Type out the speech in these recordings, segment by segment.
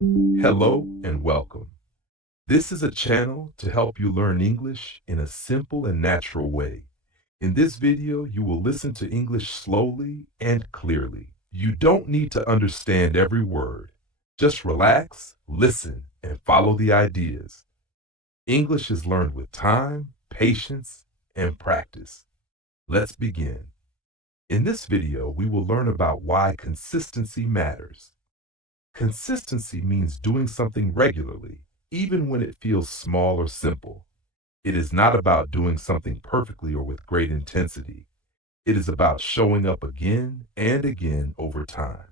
Hello and welcome. This is a channel to help you learn English in a simple and natural way. In this video, you will listen to English slowly and clearly. You don't need to understand every word. Just relax, listen, and follow the ideas. English is learned with time, patience, and practice. Let's begin. In this video, we will learn about why consistency matters. Consistency means doing something regularly, even when it feels small or simple. It is not about doing something perfectly or with great intensity. It is about showing up again and again over time.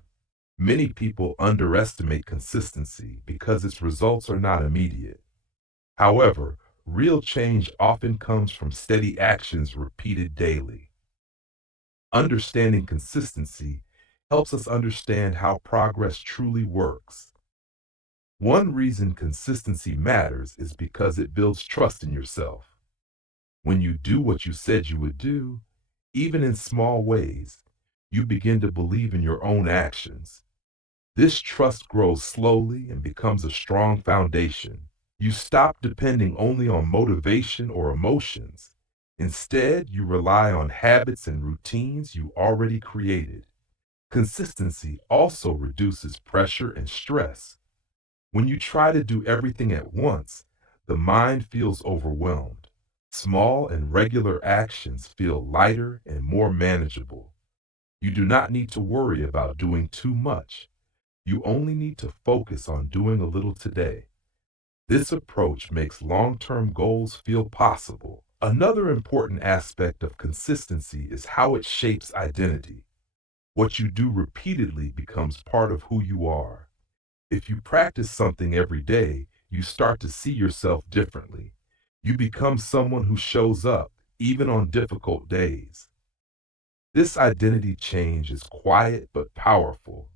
Many people underestimate consistency because its results are not immediate. However, real change often comes from steady actions repeated daily. Understanding consistency helps us understand how progress truly works. One reason consistency matters is because it builds trust in yourself. When you do what you said you would do, even in small ways, you begin to believe in your own actions. This trust grows slowly and becomes a strong foundation. You stop depending only on motivation or emotions. Instead, you rely on habits and routines you already created. Consistency also reduces pressure and stress. When you try to do everything at once, the mind feels overwhelmed. Small and regular actions feel lighter and more manageable. You do not need to worry about doing too much. You only need to focus on doing a little today. This approach makes long-term goals feel possible. Another important aspect of consistency is how it shapes identity. What you do repeatedly becomes part of who you are. If you practice something every day, you start to see yourself differently. You become someone who shows up, even on difficult days. This identity change is quiet but powerful.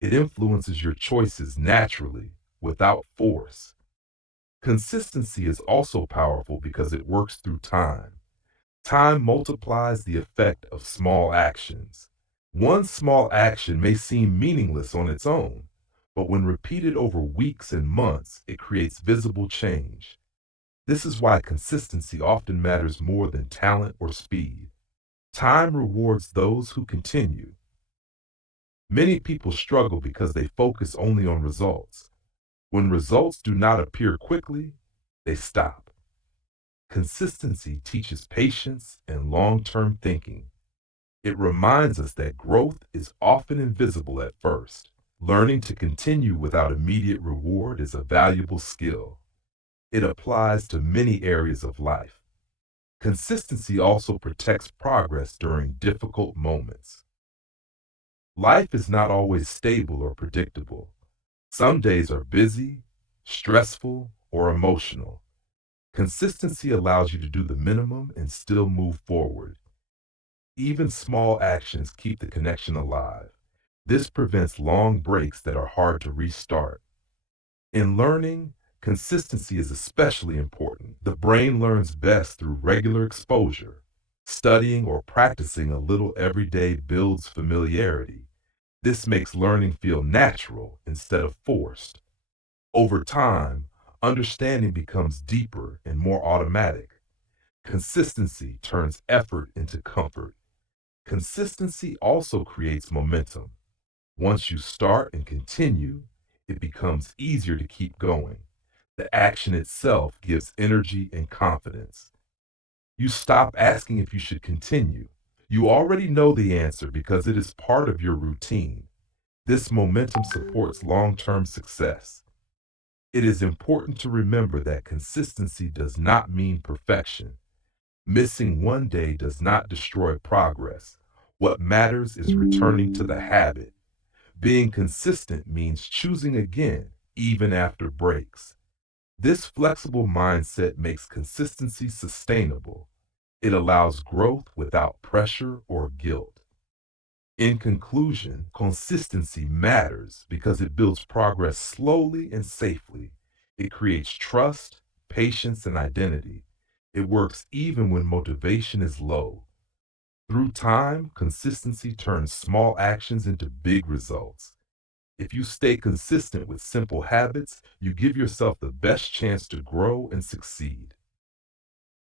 It influences your choices naturally, without force. Consistency is also powerful because it works through time. Time multiplies the effect of small actions. One small action may seem meaningless on its own, but when repeated over weeks and months, it creates visible change. This is why consistency often matters more than talent or speed. Time rewards those who continue. Many people struggle because they focus only on results. When results do not appear quickly, they stop. Consistency teaches patience and long-term thinking. It reminds us that growth is often invisible at first. Learning to continue without immediate reward is a valuable skill. It applies to many areas of life. Consistency also protects progress during difficult moments. Life is not always stable or predictable. Some days are busy, stressful, or emotional. Consistency allows you to do the minimum and still move forward. Even small actions keep the connection alive. This prevents long breaks that are hard to restart. In learning, consistency is especially important. The brain learns best through regular exposure. Studying or practicing a little every day builds familiarity. This makes learning feel natural instead of forced. Over time, understanding becomes deeper and more automatic. Consistency turns effort into comfort. Consistency also creates momentum. Once you start and continue, it becomes easier to keep going. The action itself gives energy and confidence. You stop asking if you should continue. You already know the answer because it is part of your routine. This momentum supports long-term success. It is important to remember that consistency does not mean perfection. Missing one day does not destroy progress. What matters is returning to the habit. Being consistent means choosing again, even after breaks. This flexible mindset makes consistency sustainable. It allows growth without pressure or guilt. In conclusion, consistency matters because it builds progress slowly and safely. It creates trust, patience, and identity. It works even when motivation is low. Through time, consistency turns small actions into big results. If you stay consistent with simple habits, you give yourself the best chance to grow and succeed.